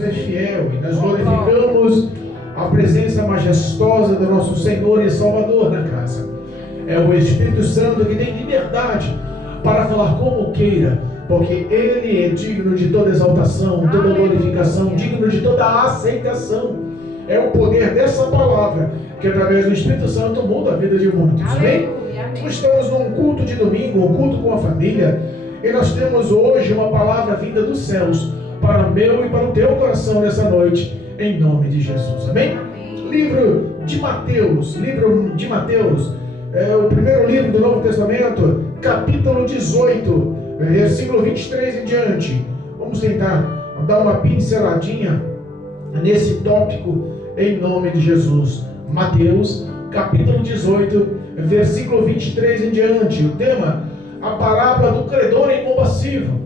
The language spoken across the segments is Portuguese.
É fiel e nós glorificamos a presença majestosa do nosso Senhor e Salvador na casa. É o Espírito Santo que tem liberdade para falar como queira, porque Ele é digno de toda exaltação, toda glorificação, digno de toda aceitação. É o poder dessa palavra que através do Espírito Santo muda a vida de muitos. Amém? Nós estamos num culto de domingo, um culto com a família, e nós temos hoje uma palavra vinda dos céus para o meu e para o teu coração nessa noite, em nome de Jesus. Amém? Livro de Mateus, é o primeiro livro do Novo Testamento, capítulo 18, versículo 23 em diante. Vamos tentar dar uma pinceladinha nesse tópico em nome de Jesus. Mateus, capítulo 18, versículo 23 em diante. O tema, a parábola do credor incompassivo.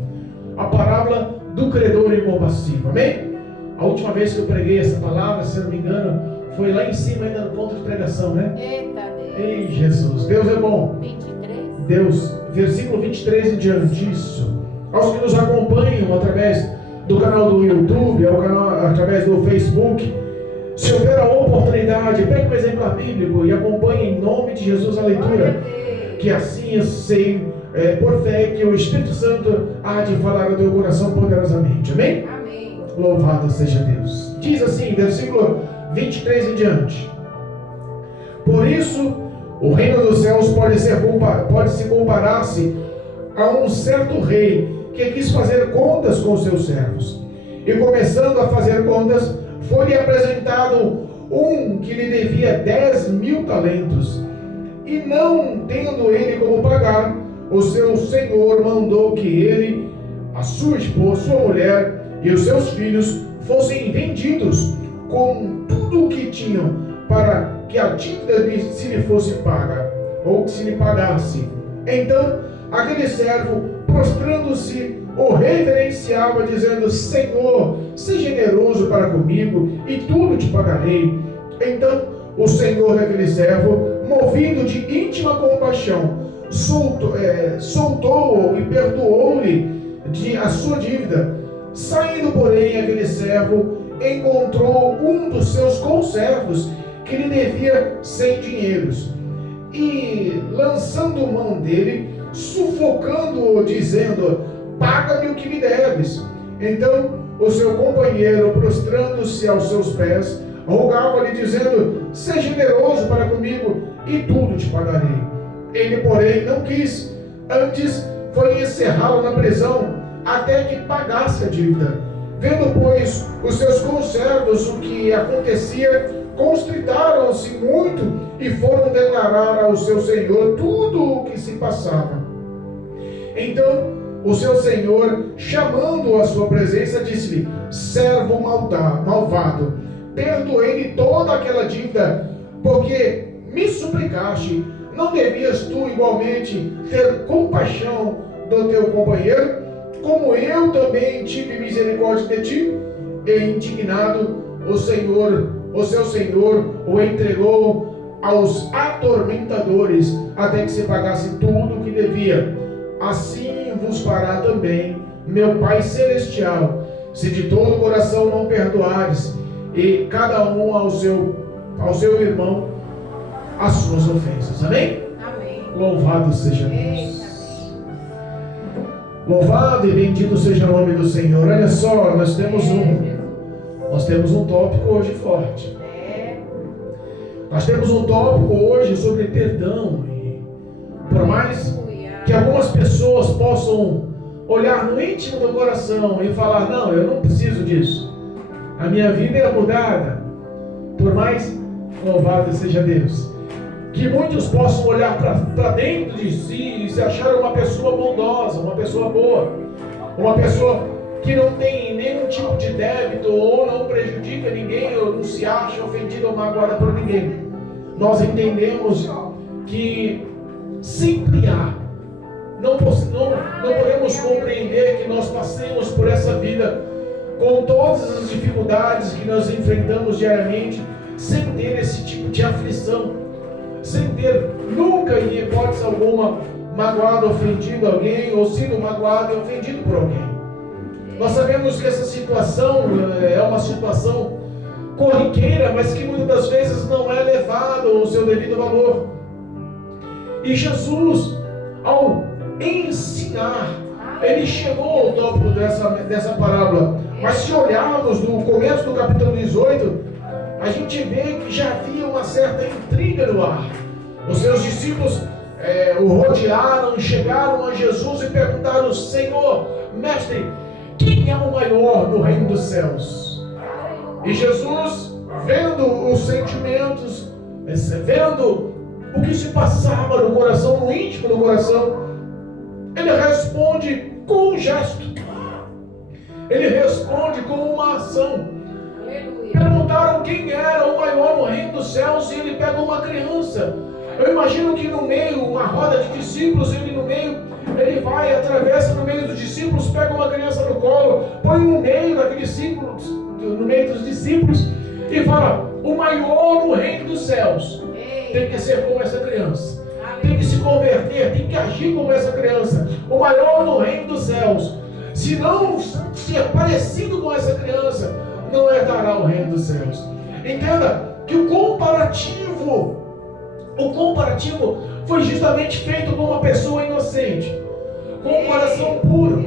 A parábola do credor incompassivo. Amém? A última vez que eu preguei essa palavra, se não me engano, foi lá em cima ainda no ponto de pregação, né? Eita Deus. Ei, Jesus, Deus é bom. 23. Deus, versículo 23 em diante, isso. Aos que nos acompanham através do canal do YouTube, através do Facebook, se houver a oportunidade, pegue um exemplar bíblico e acompanhe em nome de Jesus a leitura, que assim eu sei, por fé, que o Espírito Santo há de falar ao teu coração poderosamente. Amém? Amém. Louvado seja Deus. Diz assim, versículo 23 em diante: por isso, o reino dos céus pode se comparar-se a um certo rei que quis fazer contas com seus servos. E começando a fazer contas, foi-lhe apresentado um que lhe devia 10.000 talentos. E não tendo ele como pagar, o seu senhor mandou que ele, a sua esposa, sua mulher e os seus filhos fossem vendidos com tudo o que tinham, para que a dívida se lhe fosse paga, ou que se lhe pagasse. Então aquele servo, prostrando-se, o reverenciava, dizendo: Senhor, seja generoso para comigo, e tudo te pagarei. Então o senhor daquele servo, movido de íntima compaixão, soltou-o e perdoou-lhe a sua dívida. Saindo, porém, aquele servo encontrou um dos seus conservos que lhe devia 100 dinheiros, e lançando mão dele, sufocando-o, dizendo: paga-me o que me deves. Então o seu companheiro, prostrando-se aos seus pés, rogava-lhe, dizendo: seja generoso para comigo, e tudo te pagarei. Ele, porém, não quis, antes foi encerrá-lo na prisão, até que pagasse a dívida. Vendo, pois, os seus conservos o que acontecia, constritaram-se muito e foram declarar ao seu senhor tudo o que se passava. Então o seu senhor, chamando-o à sua presença, disse-lhe: servo malvado, perdoei-lhe toda aquela dívida, porque me suplicaste. Não devias tu igualmente ter compaixão do teu companheiro, como eu também tive misericórdia de ti? E indignado, o seu senhor o entregou aos atormentadores, até que se pagasse tudo o que devia. Assim vos fará também meu Pai Celestial, se de todo o coração não perdoares, e cada um ao seu irmão as suas ofensas. Amém? Amém. Louvado seja Deus. Louvado e bendito seja o nome do Senhor. Olha só, nós temos um tópico hoje forte. Nós temos um tópico hoje sobre perdão. E por mais que algumas pessoas possam olhar no íntimo do coração e falar: não, eu não preciso disso, a minha vida é mudada. Por mais, louvado seja Deus, que muitos possam olhar para dentro de si e se achar uma pessoa bondosa, uma pessoa boa, uma pessoa que não tem nenhum tipo de débito, ou não prejudica ninguém, ou não se acha ofendido ou magoada por ninguém. Nós entendemos que sempre há, não podemos compreender que nós passemos por essa vida com todas as dificuldades que nós enfrentamos diariamente, sem ter esse tipo de aflição, sem ter nunca, em hipótese alguma, magoado, ofendido alguém, ou sido magoado e ofendido por alguém. Nós sabemos que essa situação é uma situação corriqueira, mas que muitas das vezes não é levada ao seu devido valor. E Jesus, ao ensinar, ele chegou ao topo dessa parábola. Mas se olharmos no começo do capítulo 18, a gente vê que já havia uma certa intriga no ar. Os seus discípulos o rodearam, chegaram a Jesus e perguntaram: Senhor, mestre, quem é o maior no reino dos céus? E Jesus, vendo os sentimentos, vendo o que se passava no coração, no íntimo do coração, ele responde com um gesto. Ele responde com uma ação. Perguntaram quem era o maior no reino dos céus e ele pega uma criança. Eu imagino que no meio, uma roda de discípulos, ele vai, atravessa no meio dos discípulos, pega uma criança no colo, põe no meio daqueles discípulos, no meio dos discípulos e fala: o maior no reino dos céus tem que ser como essa criança, tem que se converter, tem que agir como essa criança. O maior no reino dos céus, se não ser parecido com essa criança, não herdará o reino dos céus. Entenda que o comparativo foi justamente feito com uma pessoa inocente, com um coração puro.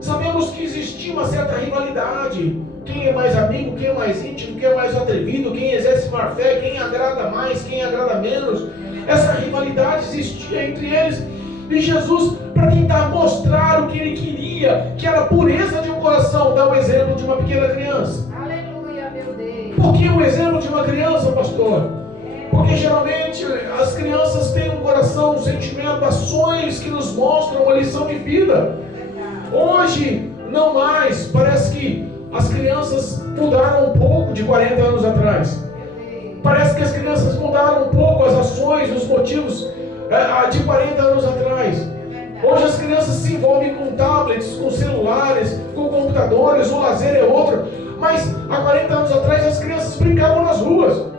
Sabemos que existia uma certa rivalidade. Quem é mais amigo, quem é mais íntimo, quem é mais atrevido, quem exerce maior fé, quem agrada mais, quem agrada menos. Essa rivalidade existia entre eles. E Jesus, para tentar mostrar o que ele queria, que era a pureza de um coração, dá o exemplo de uma pequena criança. Aleluia, meu Deus. Por que o exemplo de uma criança, pastor? Porque geralmente as crianças têm um coração, um sentimento, ações que nos mostram uma lição de vida. Hoje, não mais. Parece que as crianças mudaram um pouco de 40 anos atrás. Parece que as crianças mudaram um pouco as ações, os motivos de 40 anos atrás. Hoje as crianças se envolvem com tablets, com celulares, com computadores, o lazer é outro. Mas há 40 anos atrás as crianças brincavam nas ruas.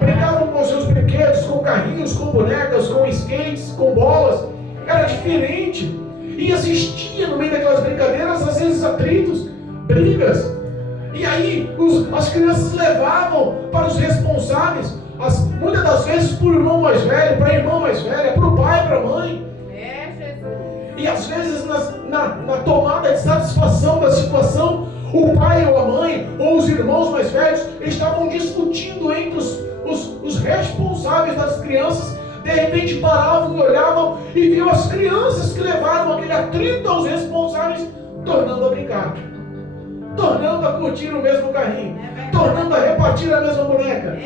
Brincavam com seus brinquedos, com carrinhos, com bonecas, com skates, com bolas. Era diferente. E existia no meio daquelas brincadeiras, às vezes, atritos, brigas. E aí as crianças levavam para os responsáveis, muitas das vezes para o irmão mais velho, para a irmã mais velha, para o pai, para a mãe. E às vezes na tomada de satisfação da situação, o pai ou a mãe, ou os irmãos mais velhos, estavam discutindo entre os responsáveis das crianças. De repente paravam e olhavam e viam as crianças que levaram aquele atrito aos responsáveis, tornando a brincar, tornando a curtir o mesmo carrinho, tornando a repartir a mesma boneca.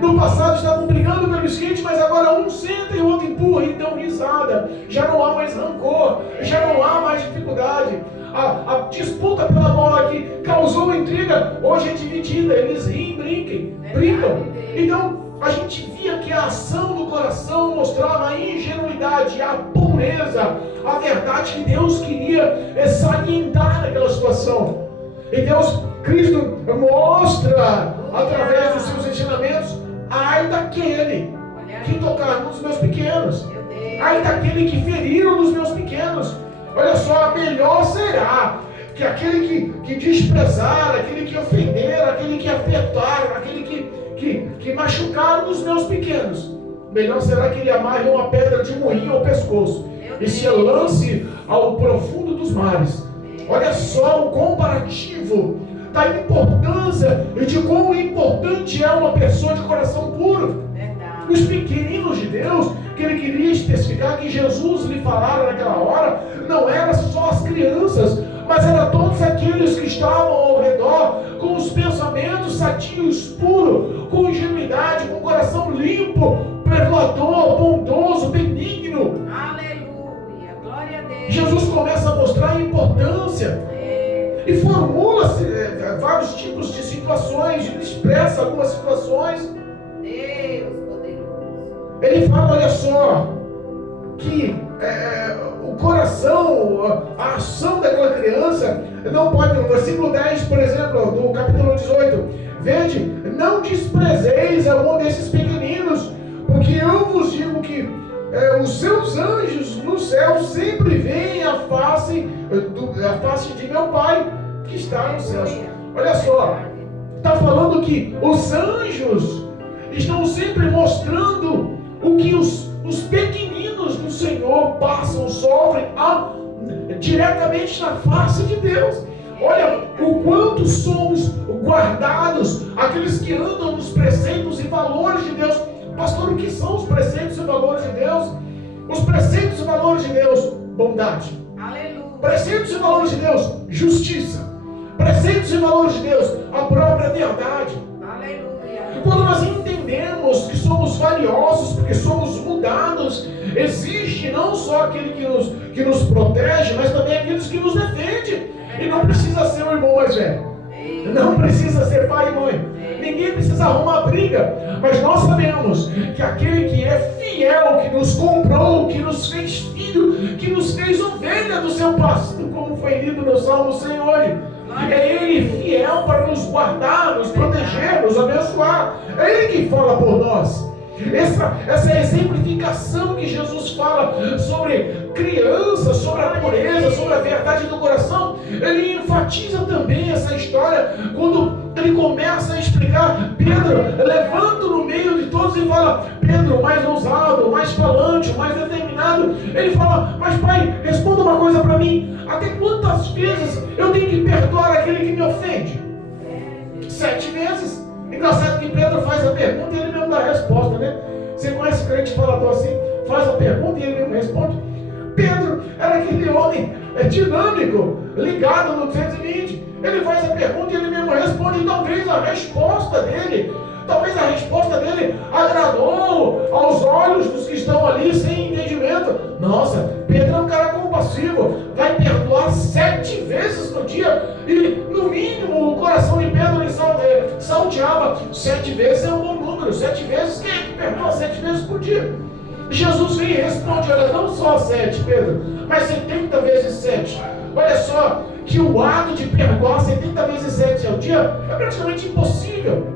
No passado estavam brigando pelo skate, mas agora um senta e o outro empurra e dão risada. Já não há mais rancor, já não há mais dificuldade. A disputa pela bola que causou intriga, hoje é dividida, eles riem, brincam. Então, a gente via que a ação do coração mostrava a ingenuidade, a pureza, a verdade que Deus queria salientar naquela situação. E Cristo mostra, através dos seus ensinamentos, ai daquele que tocar nos meus pequenos, ai daquele que feriram nos meus pequenos. Olha só, melhor será que aquele que desprezar, aquele que ofender, aquele que afetar, aquele que machucar os meus pequenos, melhor será que ele amarre uma pedra de moinho ao pescoço e se lance ao profundo dos mares. Olha só o comparativo da importância e de quão importante é uma pessoa de coração puro. Os pequeninos de Deus, que ele queria especificar, que Jesus lhe falara naquela hora, não era só as crianças, mas eram todos aqueles que estavam ao redor, com os pensamentos sadios, puros, com ingenuidade, com o coração limpo, perdoador, bondoso, benigno. Aleluia, glória a Deus. Jesus começa a mostrar a importância e formula vários tipos de situações, ele expressa algumas situações. Deus poderoso. Ele fala, olha só, que o coração, a ação daquela criança não pode. No versículo 10, por exemplo, do capítulo 18, vede, não desprezeis algum desses pequeninos, porque eu vos digo que os seus anjos no céu sempre veem a face a face de meu Pai que está nos céus. Olha só, está falando que os anjos estão sempre mostrando o que os pequeninos do Senhor passam, sofrem diretamente na face de Deus. Olha o quanto somos guardados, aqueles que andam nos preceitos e valores de Deus. Pastor, o que são os preceitos e valores de Deus? Os preceitos e valores de Deus: bondade. Aleluia. Preceitos e valores de Deus: justiça. Preceitos e valores de Deus: a própria verdade. Aleluia. Quando nós entendemos que somos valiosos, porque somos mudados, existe não só aquele que nos protege, mas também aqueles que nos defende. E não precisa ser o irmão mais velho, não precisa ser pai e mãe, ninguém precisa arrumar briga, mas nós sabemos que aquele que é fiel, que nos comprou, que nos fez filho, que nos fez ovelha do seu pasto, como foi lido no Salmo 100 hoje, é Ele fiel para nos guardar, nos proteger, nos abençoar. É Ele que fala por nós. Essa é a exemplificação que Jesus fala sobre criança, sobre a pureza, sobre a verdade do coração. Ele enfatiza também essa história quando ele começa a explicar. Pedro levanta no meio de todos e fala: Pedro, mais ousado, mais falante, mais determinado. Ele fala: mas pai, responda uma coisa para mim, até quantas vezes eu tenho que perdoar aquele que me ofende? 7 vezes. Engraçado que Pedro faz a pergunta e ele mesmo dá a resposta, né? Você conhece crente falador assim? Faz a pergunta e ele mesmo responde. Pedro era aquele homem dinâmico, ligado no 220. Ele faz a pergunta e ele mesmo responde. E talvez a resposta dele agradou aos olhos dos que estão ali sem entendimento. Nossa, Pedro é um cara compassivo, vai perdoar 7 vezes no dia. E no mínimo o coração de Pedro salteava. 7 vezes é um bom número. 7 vezes, quem é que perdoa 7 vezes por dia? Jesus vem e responde: olha, não só 7, Pedro, mas 70 vezes 7. Olha só que o ato de perdoar 70 vezes 7 ao dia é praticamente impossível.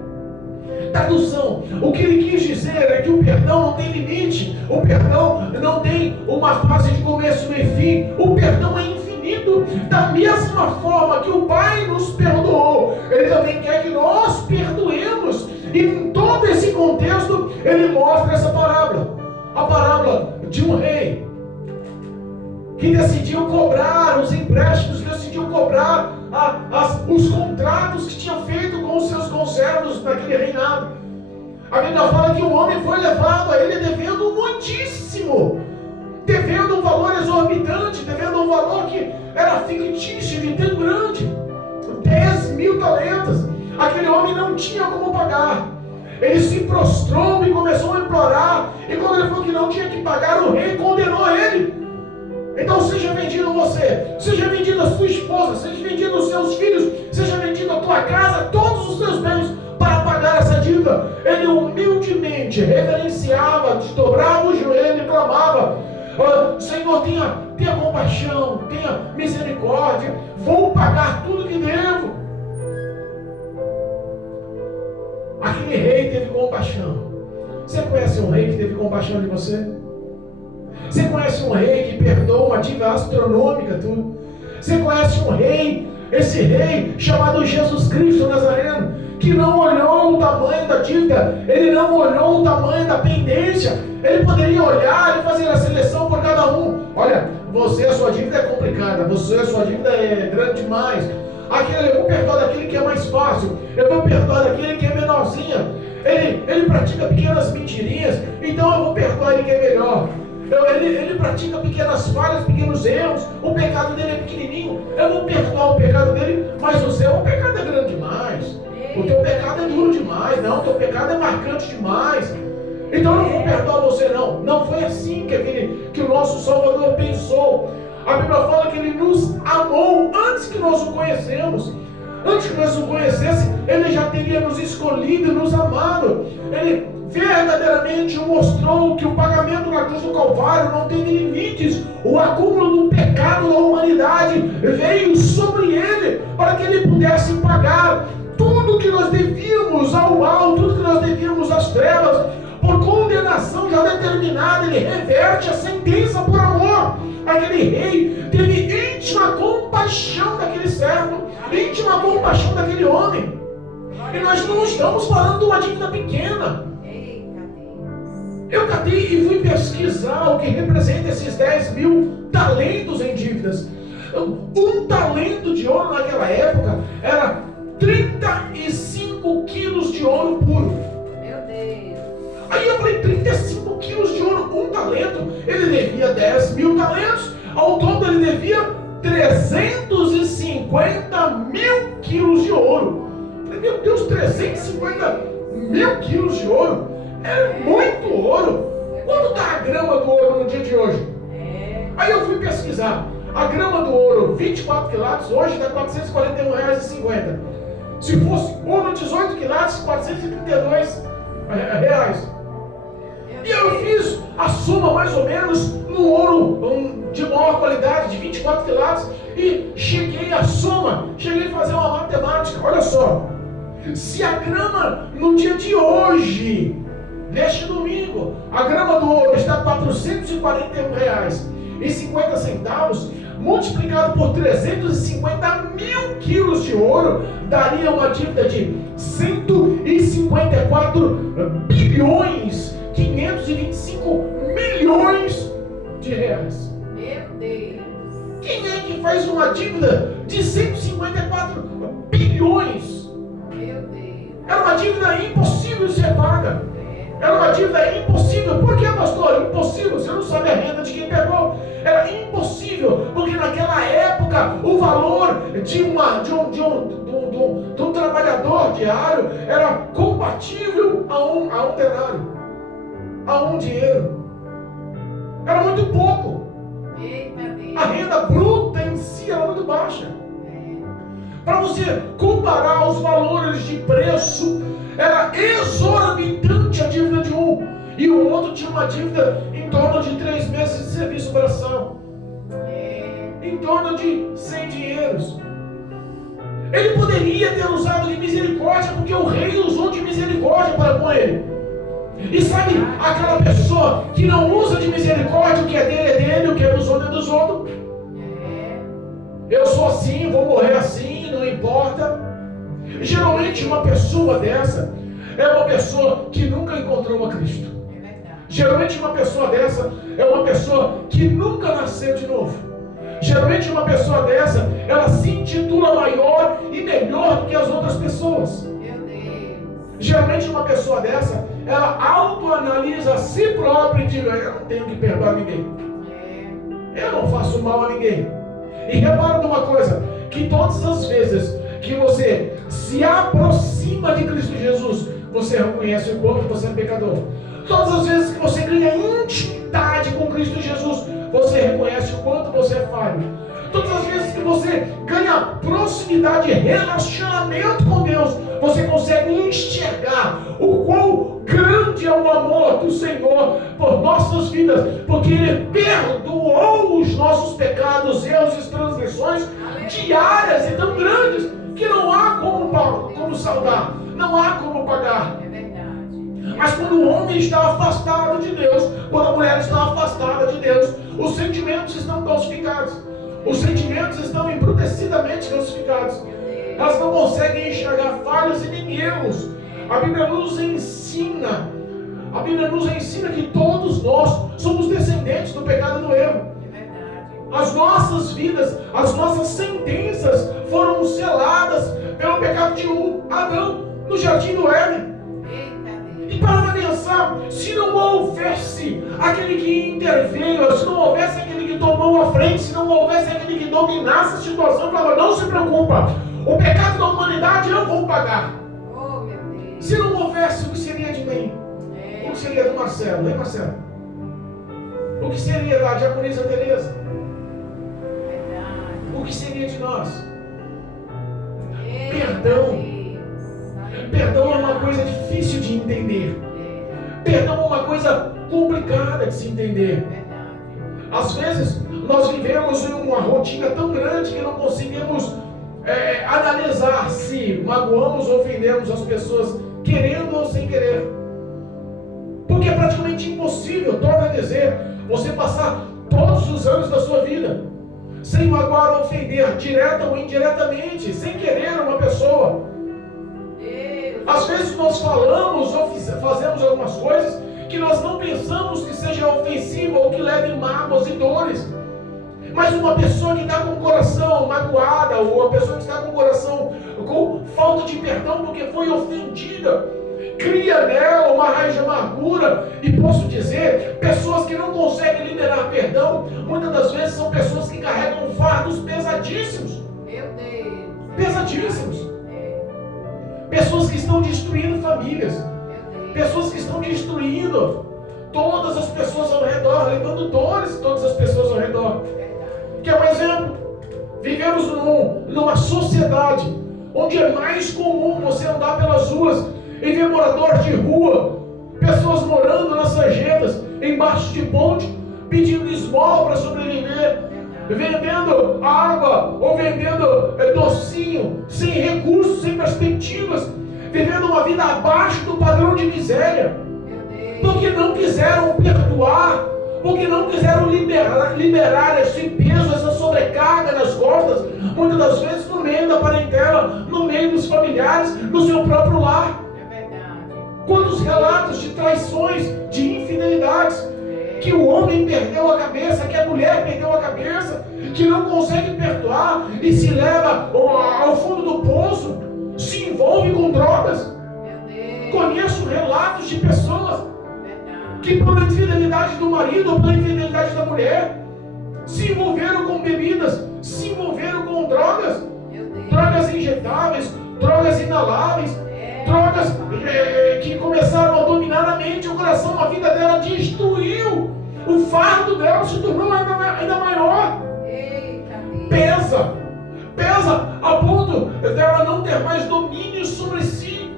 Tradução: o que ele quis dizer é que o perdão não tem limite, o perdão não tem uma fase de começo, meio e fim, o perdão é infinito. Da mesma forma que o Pai nos perdoou, Ele também quer que nós perdoemos. E em todo esse contexto, Ele mostra essa parábola, a parábola de um rei que decidiu cobrar os empréstimos, decidiu cobrar os contratos que tinha feito com os seus conservos naquele reinado. A Bíblia fala que o homem foi levado a ele devendo muitíssimo, devendo um valor exorbitante, devendo um valor que era fictício de tão grande, 10.000 talentos. Aquele homem não tinha como pagar. Ele se prostrou e começou a implorar, e quando ele falou que não tinha que pagar, o rei condenou ele. Então seja vendido você, seja vendido a sua esposa, seja vendido os seus filhos, seja vendido a tua casa, todos os teus bens para pagar essa dívida. Ele humildemente reverenciava, desdobrava o joelho e clamava: Senhor, tenha compaixão, tenha misericórdia, vou pagar tudo que devo. Aquele rei teve compaixão. Você conhece um rei que teve compaixão de você? Você conhece um rei que perdoa uma dívida astronômica, tudo? Você conhece um rei, esse rei chamado Jesus Cristo Nazareno, que não olhou o tamanho da dívida, ele não olhou o tamanho da pendência. Ele poderia olhar e fazer a seleção por cada um. Olha, a sua dívida é complicada, a sua dívida é grande demais. Eu vou perdoar daquele que é mais fácil, eu vou perdoar daquele que é menorzinha. Ele pratica pequenas mentirinhas, então eu vou perdoar ele que é melhor. Ele pratica pequenas falhas, pequenos erros, o pecado dele é pequenininho, eu vou perdoar o pecado dele, mas o seu pecado é grande demais, o teu pecado é duro demais, não, o teu pecado é marcante demais, então eu não vou perdoar você não. Não foi assim que o nosso Salvador pensou. A Bíblia fala que Ele nos amou antes que nós o conhecemos. Antes que nós o conhecêssemos, Ele já teria nos escolhido e nos amado. Ele verdadeiramente mostrou que o pagamento na cruz do Calvário não teve limites. O acúmulo do pecado da humanidade veio sobre Ele para que Ele pudesse pagar tudo que nós devíamos ao mal, tudo que nós devíamos às trevas, por condenação já determinada, ele reverte a sentença por amor. Aquele rei teve íntima compaixão daquele servo, íntima compaixão daquele homem. E nós não estamos falando de uma dívida pequena. Eu catei e fui pesquisar o que representa esses 10.000 talentos em dívidas. Um talento de ouro naquela época era 35 quilos de ouro puro. Meu Deus. Aí eu falei, 35 quilos de ouro, um talento. Ele devia 10.000 talentos. Ao todo ele devia 350.000 quilos de ouro. Eu falei, meu Deus, 350.000 quilos de ouro? É muito ouro. Quanto está a grama do ouro no dia de hoje? Aí eu fui pesquisar. A grama do ouro, 24 quilates, hoje está R$ 441,50. Se fosse ouro 18 quilates, R$ 432. E eu fiz a soma mais ou menos no ouro de maior qualidade, de 24 quilates, e cheguei a soma, cheguei a fazer uma matemática. Olha só, se a grama no dia de hoje, neste domingo, a grama do ouro está R$ 441,50, multiplicado por 350.000 quilos de ouro, daria uma dívida de 154.525.000.000 de reais. Meu Deus. Quem é que faz uma dívida de 154 bilhões? Meu Deus. Era uma dívida impossível de ser paga. Era uma dívida impossível. Por que, pastor? Impossível. Você não sabe a renda de quem pegou. Era impossível, porque naquela época o valor de um trabalhador diário era compatível a um denário, a um dinheiro. Era muito pouco. Eita Deus. A renda bruta em si era muito baixa. Para você comparar os valores de preço, era exorbitante a dívida de um. E o outro tinha uma dívida em torno de 3 meses de serviço braçal. Em torno de 100 dinheiros. Ele poderia ter usado de misericórdia, porque o rei usou de misericórdia para com ele. E sabe aquela pessoa que não usa de misericórdia, o que é dele, o que é dos outros é dos outros? Eu sou assim, vou morrer assim, não importa. Geralmente uma pessoa dessa é uma pessoa que nunca encontrou a Cristo. Geralmente uma pessoa dessa é uma pessoa que nunca nasceu de novo. Geralmente uma pessoa dessa, ela se intitula maior e melhor do que as outras pessoas. Meu Deus. Geralmente uma pessoa dessa, ela autoanalisa a si própria e diz, eu não tenho que perdoar ninguém. Eu não faço mal a ninguém. E repara numa coisa, que todas as vezes que você se aproxima de Cristo Jesus, você reconhece o quanto você é pecador. Todas as vezes que você ganha intimidade com Cristo Jesus, você reconhece o quanto você é falho. Todas as vezes que você ganha proximidade e relacionamento com Deus, você consegue enxergar o quão grande é o amor do Senhor por nossas vidas, porque Ele perdoou os nossos pecados, erros e transgressões diárias e tão grandes que não há como saldar, não há como pagar. Mas quando o homem está afastado de Deus, quando a mulher está afastada de Deus, os sentimentos estão calcificados. Os sentimentos estão embrutecidamente calcificados. Elas não conseguem enxergar falhas e nem erros. A Bíblia nos ensina que todos nós somos descendentes do pecado e do erro. As nossas vidas, as nossas sentenças foram seladas pelo pecado de Adão no jardim do Éden. E para pensar, se não houvesse aquele que interveio, se não houvesse aquele que tomou a frente, se não houvesse aquele que dominasse a situação, falava, não se preocupa, o pecado da humanidade eu vou pagar. Oh, meu Deus. Se não houvesse, o que seria de mim? O que seria do Marcelo? Hein, Marcelo? O que seria da diaconisa Teresa? O que seria de nós? Perdão. Perdão é uma coisa difícil de entender. Perdão é uma coisa complicada de se entender. Às vezes, nós vivemos em uma rotina tão grande que não conseguimos analisar se magoamos ou ofendemos as pessoas, querendo ou sem querer. Porque é praticamente impossível, torna a dizer, você passar todos os anos da sua vida sem magoar ou ofender, direta ou indiretamente, sem querer uma pessoa. Às vezes nós falamos ou fazemos algumas coisas que nós não pensamos que seja ofensiva ou que leve mágoas e dores. Mas uma pessoa que está com o coração magoada, ou uma pessoa que está com o coração com falta de perdão porque foi ofendida, cria nela uma raiz de amargura. E posso dizer, pessoas que não conseguem liberar perdão, muitas das vezes são pessoas que carregam fardos pesadíssimos. Meu Deus. Pesadíssimos. Pessoas que estão destruindo famílias. Pessoas que estão destruindo todas as pessoas ao redor, levando dores a todas as pessoas ao redor. Quer um exemplo? Vivemos numa sociedade onde é mais comum você andar pelas ruas e ver moradores de rua, pessoas morando nas sarjetas, embaixo de ponte, pedindo esmola para sobreviver, vendendo água ou vendendo docinho, sem recursos, sem perspectivas, vivendo uma vida abaixo do padrão de miséria, porque não quiseram perdoar, porque não quiseram liberar esse peso, essa sobrecarga nas costas, muitas das vezes no meio da parentela, no meio dos familiares, no seu próprio lar. Quantos relatos de traições, de infidelidades, que o homem perdeu a cabeça, que a mulher perdeu a cabeça, que não consegue perdoar e se leva ao fundo do poço, se envolve com drogas. Conheço relatos de pessoas que pela infidelidade do marido ou pela infidelidade da mulher se envolveram com bebidas, se envolveram com drogas, drogas injetáveis, drogas inaláveis, drogas que começaram a dominar a mente e o coração. A vida dela destruiu, o fardo dela se tornou ainda maior. Pesa a ponto dela não ter mais domínio sobre si.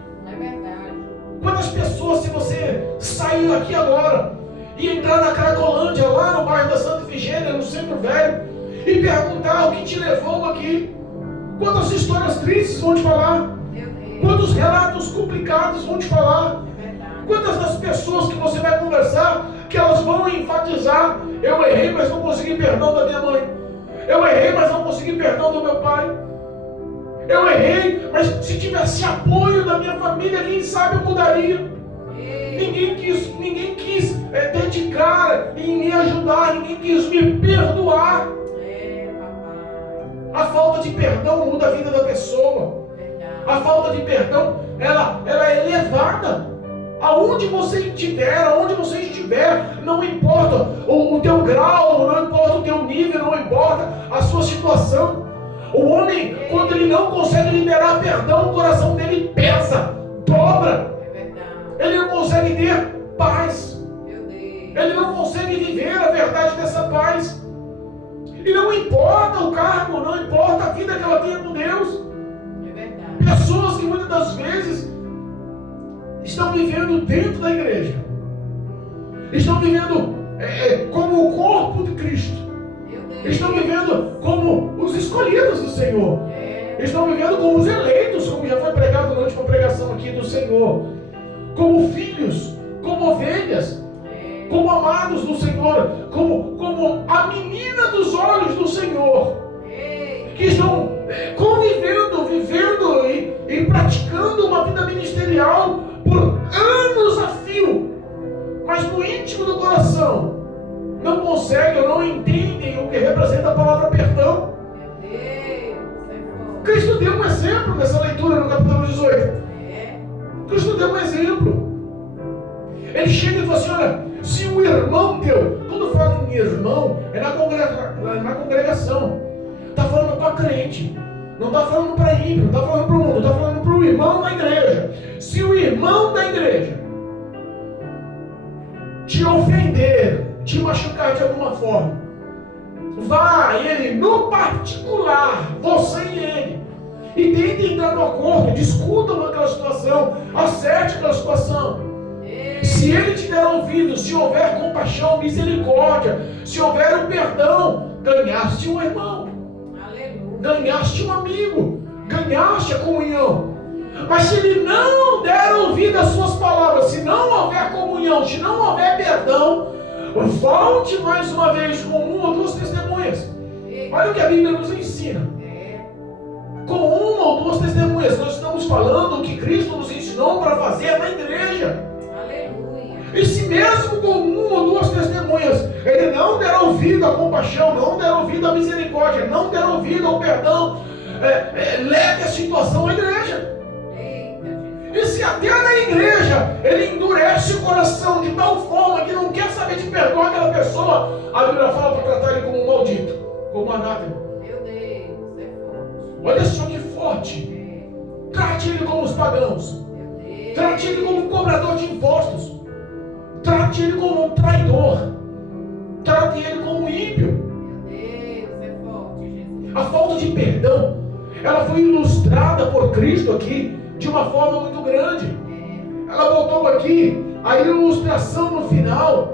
Quantas pessoas, se você sair aqui agora e entrar na Cracolândia, lá no bairro da Santa Efigênia, no Centro Velho, e perguntar o que te levou aqui, quantas histórias tristes vão te falar, quantos relatos complicados vão te falar, quantas das pessoas que você vai conversar, que elas vão enfatizar: eu errei, mas não consegui perdão da minha mãe, eu errei, mas não consegui perdão do meu pai, eu errei, mas se tivesse apoio da minha família, quem sabe eu mudaria. Ninguém quis dedicar em me ajudar, ninguém quis me perdoar. A falta de perdão muda a vida da pessoa. A falta de perdão, ela é elevada. Aonde você estiver, não importa o teu grau, não importa o teu nível, não importa a sua situação. O homem, quando ele não consegue liberar perdão, o coração dele pesa, dobra. Ele não consegue ter paz. Ele não consegue viver a verdade dessa paz. E não importa o cargo, não importa a vida que ela tenha com Deus. Pessoas que muitas das vezes estão vivendo dentro da igreja, estão vivendo como o corpo de Cristo, estão vivendo como os escolhidos do Senhor, estão vivendo como os eleitos, como já foi pregado na última pregação aqui do Senhor, como filhos, como ovelhas, como amados do Senhor, como a menina dos olhos do Senhor, que estão convivendo, vivendo e praticando uma vida ministerial por anos a fio, mas no íntimo do coração não conseguem ou não entendem o que representa a palavra perdão. Cristo deu um exemplo nessa leitura no capítulo 18. Cristo deu um exemplo. Ele chega e fala assim: olha, se um irmão teu, quando fala em irmão, é na congregação, está falando para crente, não está falando para ímpio, não está falando para o mundo, está falando para o irmão da igreja. Se o irmão da igreja te ofender, te machucar de alguma forma, vá a ele no particular, você e ele, e tente entrar no acordo, discutam aquela situação, acerte aquela situação. Se ele te der ouvido, se houver compaixão, misericórdia, se houver um perdão, ganhaste um irmão, ganhaste um amigo, ganhaste a comunhão. Mas se ele não der ouvido ouvir as suas palavras, se não houver comunhão, se não houver perdão, volte mais uma vez com uma ou duas testemunhas. Olha o que a Bíblia nos ensina. Com uma ou duas testemunhas, nós estamos falando o que Cristo nos ensinou para fazer na igreja. Aleluia. E se mesmo com uma ou duas testemunhas, ele não der ouvido à compaixão, não der ouvido à misericórdia, não der ouvido ao perdão, leve a situação à igreja. E se até na igreja ele endurece o coração de tal forma que não quer saber de perdoar aquela pessoa, a Bíblia fala para tratar ele como um maldito, como um anátema. Meu Deus, é forte. Olha só que forte. Trate ele como os pagãos. Trate ele como um cobrador de impostos. Trate ele como um traidor. Trate ele como um ímpio. Meu Deus, é forte, Jesus. A falta de perdão, ela foi ilustrada por Cristo aqui de uma forma muito grande. Ela botou aqui a ilustração no final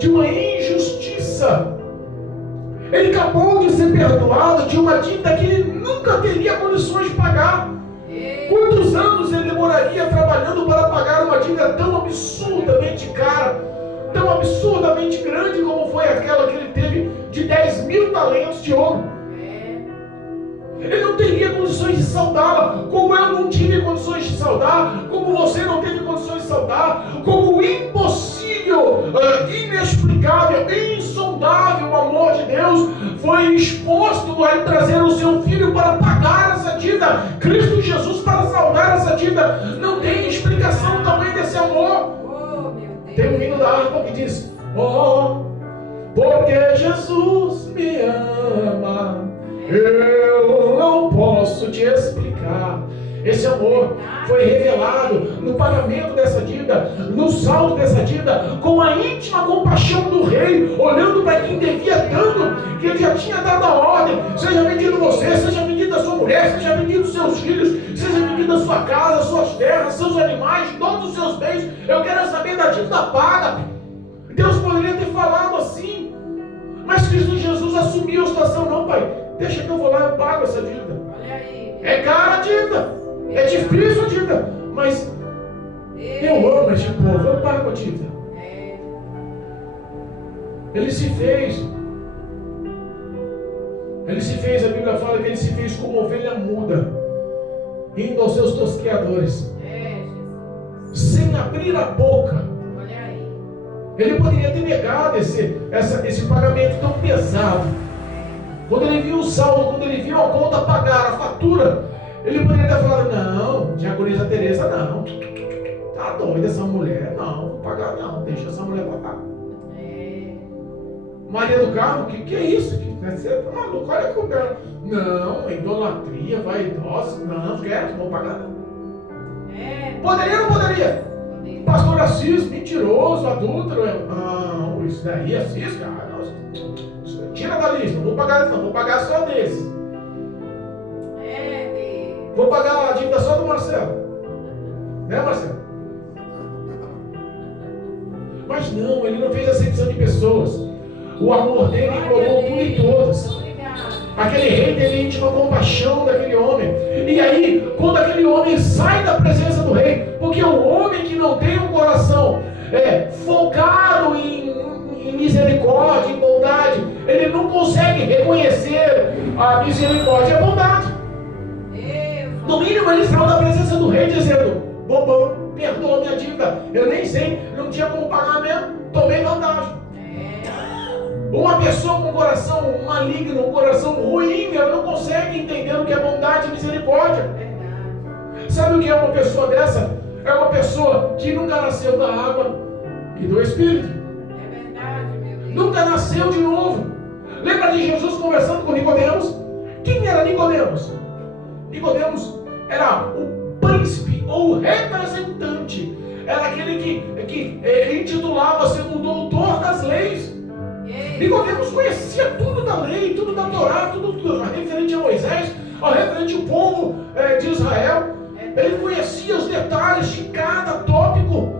de uma injustiça. Ele acabou de ser perdoado de uma dívida que ele nunca teria condições de pagar. Quantos anos ele demoraria trabalhando para pagar uma dívida tão absurdamente cara, tão absurdamente grande como foi aquela que ele teve de 10.000 talentos de ouro? Ele não teria condições de saldá-la, como eu não tive condições de saldar, como você não teve condições de saldar, como o impossível, inexplicável, insondável amor de Deus foi exposto a trazer o seu Filho para pagar essa dívida, Cristo Jesus para saldar essa dívida. Não tem explicação também desse amor. Oh, meu Deus. Tem um hino da harpa que diz: oh, porque Jesus me ama, eu não posso te explicar. Esse amor foi revelado no pagamento dessa dívida, no saldo dessa dívida, com a íntima compaixão do rei, olhando para quem devia tanto, que ele já tinha dado a ordem: seja vendido você, seja vendida a sua mulher, seja vendido os seus filhos, seja vendida a sua casa, suas terras, seus animais, todos os seus bens. Eu quero saber da dívida paga. Deus poderia ter falado assim, mas Cristo Jesus assumiu a situação. Não, Pai, deixa que eu vou lá e pago essa dívida. Olha aí. É cara a dívida, é difícil a dívida, mas eu amo este povo, eu pago a dívida. Ele se fez, a Bíblia fala que ele se fez como ovelha muda, indo aos seus tosqueadores, sem abrir a boca. Olha aí. Ele poderia ter negado esse pagamento tão pesado. Quando ele viu o saldo, quando ele viu a conta pagar, a fatura, ele poderia ter falado: não, diaconisa Teresa, não, tá doida essa mulher, não, vou pagar não, deixa essa mulher pagar. Maria do Carmo, que é isso? Você tá maluco, olha como ela. Não, idolatria, vaidosa, não, quero, não vou pagar não. Poderia ou não poderia? Pastor Assis, mentiroso, adúltero, não, isso daí é Assis, cara, nossa. Tira da lista, não vou pagar isso não, vou pagar só desse. Vou pagar a dívida só do Marcelo. Né, Marcelo? Mas não, ele não fez acepção de pessoas. O amor dele englobou tudo e todas. Aquele rei teve íntima compaixão daquele homem. E aí, quando aquele homem sai da presença do rei, porque o homem que não tem um coração focado em misericórdia, em bondade, ele não consegue reconhecer a misericórdia e a bondade. No mínimo ele saiu da presença do rei dizendo: bobão, perdoa minha dívida, eu nem sei, não tinha como pagar mesmo, tomei vantagem. Uma pessoa com um coração maligno, um coração ruim, ela não consegue entender o que é bondade e misericórdia. Sabe o que é uma pessoa dessa? É uma pessoa que nunca nasceu da água e do Espírito. Nunca nasceu de novo. Lembra de Jesus conversando com Nicodemos? Quem era Nicodemos? Nicodemos era o príncipe ou o representante. Era aquele que intitulava-se o doutor das leis. Nicodemos conhecia tudo da lei, tudo da Torá, tudo referente a Moisés, ao referente ao povo de Israel. Ele conhecia os detalhes de cada tópico.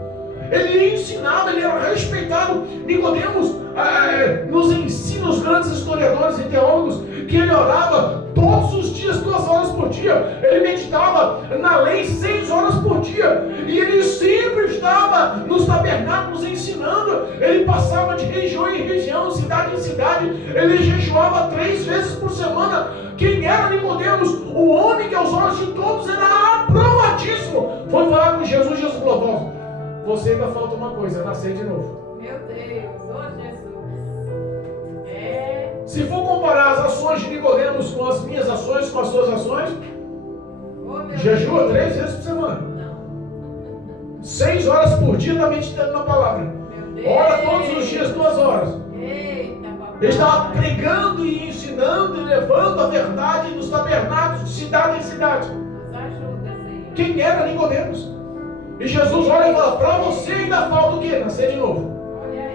Ele ensinava, ele era respeitado. Nicodemos nos ensina, os grandes historiadores e teólogos, que ele orava todos os dias, 2 horas por dia. Ele meditava na lei 6 horas por dia. E ele sempre estava nos tabernáculos ensinando. Ele passava de região em região, cidade em cidade. Ele jejuava 3 vezes por semana. Quem era Nicodemos? O homem que aos olhos de todos era aprovadíssimo. Foi falar com Jesus. Jesus falou: você ainda falta uma coisa, nascer de novo. Meu Deus, oh Jesus. Se for comparar as ações de Nicodemos com as minhas ações, com as suas ações, jejua 3 vezes por semana. 6 horas por dia está meditando na palavra. Ora todos os dias 2 horas. Ele estava pregando e ensinando e levando a verdade nos tabernáculos, de cidade em cidade. Quem era Nicodemos? E Jesus olha e fala: para você ainda falta o quê? Nascer de novo.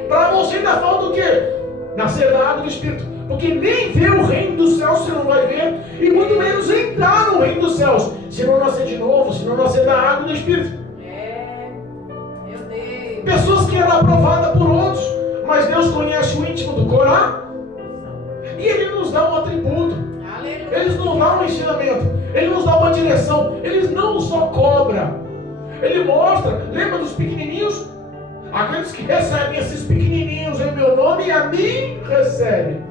Para você ainda falta o quê? Nascer da água do Espírito. Porque nem ver o reino dos céus você não vai ver, e muito menos entrar no reino dos céus, se não nascer de novo, se não nascer da água do Espírito. Meu Deus. Pessoas que eram aprovadas por outros, mas Deus conhece o íntimo do coração, e Ele nos dá um atributo. Aleluia. Ele nos dá um ensinamento, Ele nos dá uma direção. Ele não só cobra, Ele mostra. Lembra dos pequenininhos? Aqueles que recebem esses pequenininhos em meu nome, a mim recebem.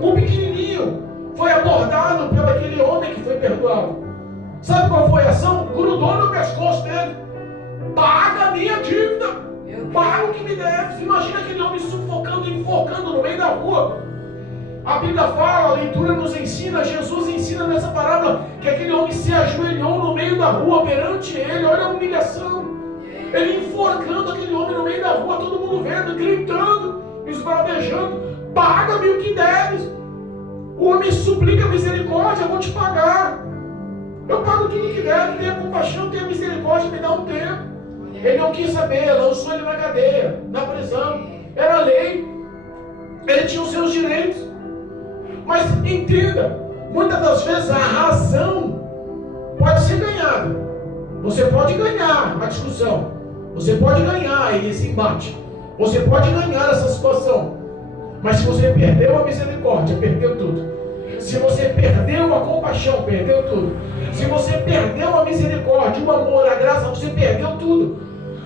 O pequenininho foi abordado pelo aquele homem que foi perdoado. Sabe qual foi a ação? Grudou no pescoço dele. Paga a minha dívida. Paga o que me deve. Imagina aquele homem sufocando e enforcando no meio da rua. A Bíblia fala, a leitura nos ensina, Jesus ensina nessa parábola, que aquele homem se ajoelhou no meio da rua perante ele. Olha a humilhação. Ele enforcando aquele homem no meio da rua, todo mundo vendo, gritando, esbravejando: paga-me o que deves. O homem suplica misericórdia: eu vou te pagar. Eu pago tudo o que deve. Tenha compaixão, tenha misericórdia, me dá um tempo. Ele não quis saber, lançou ele na cadeia, na prisão. Era lei. Ele tinha os seus direitos. Mas entenda, muitas das vezes a razão pode ser ganhada. Você pode ganhar a discussão. Você pode ganhar esse embate. Você pode ganhar essa situação. Mas se você perdeu a misericórdia, perdeu tudo. Se você perdeu a compaixão, perdeu tudo. Se você perdeu a misericórdia, o amor, a graça, você perdeu tudo.